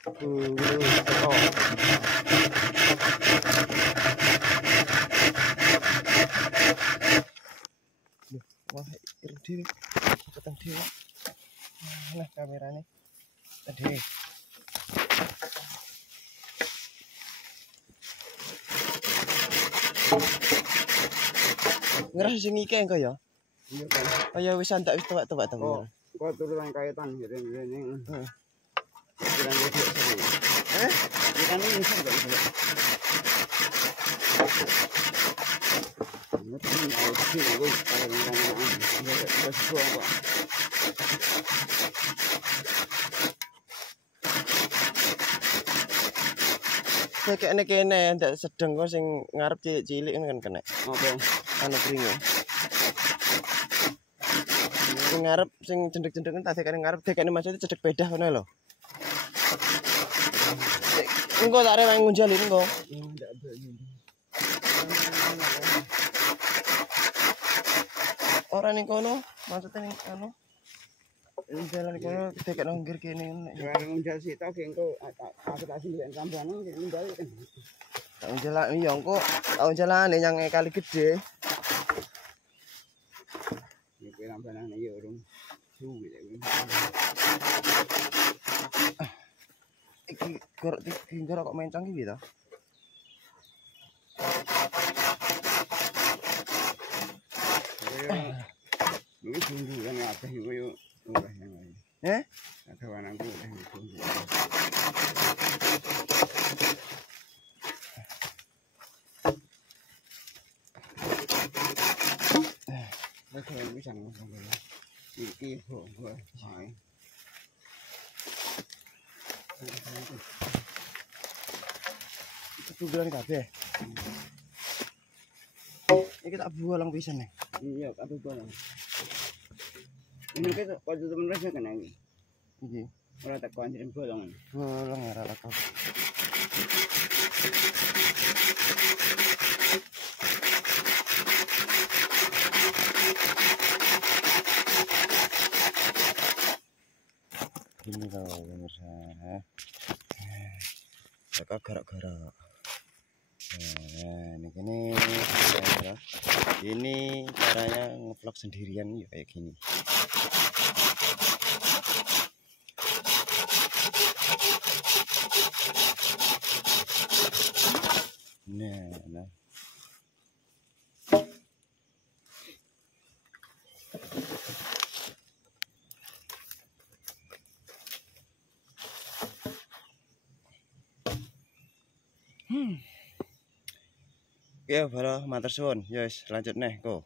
Wah, ireng dhewe. Keteng dhewe. Nah, kamerane. Tadi. Ngerah sing iki engko ya. Iya kan. Kaya wis antak wis tebak-tebak to. Oh, kok turunan kaitan gitu ini. Heeh. Kira gitu seru. Ikan ini seru gak bisa. Ini tuh mau sih gue kalau ngomong enggak sesuai kok. Kayak kene ndak sedeng kok sing ngarep cilik-cilik kan kena. Apa? Anu kringe. Sing ngarep sing cendek-cendek kan tak dekane ngarep dekane maksudnya cedek bedah ngono lho. Engko tak arep ngunjali engko. Ndak ada ini. Ora ning kono, maksudnya ning anu. Ning jalan kono dekane nggir kene. Ya ngunjal sih tok engko aku tak sing nek kampane ngunjal kan. Tak jalan iya engko tak jalane yang kali gede. Iki kampane ya urung suwi lek. Iki gorok kok mencong iki to. Ini tunggu kan apa itu yuk ulah yang lain. Ada wanangku ulah tunggu. Mereka yang bisa ngomong dulu. Iki gue. Itu bilang kabeh. Iki tak buang pisan nih. Iya, kabeh bolong. Ini kita kalau temen rasa kan ini. Iki. Ora tak kuantirin bolong. Bolong ya rata. Ini kalau pemirsa. Kakak gerak-gerak. Nah, ini caranya ngevlog sendirian ya kayak gini. Nah. Ya, matur suwun. Ya wis lanjut neh, Ko.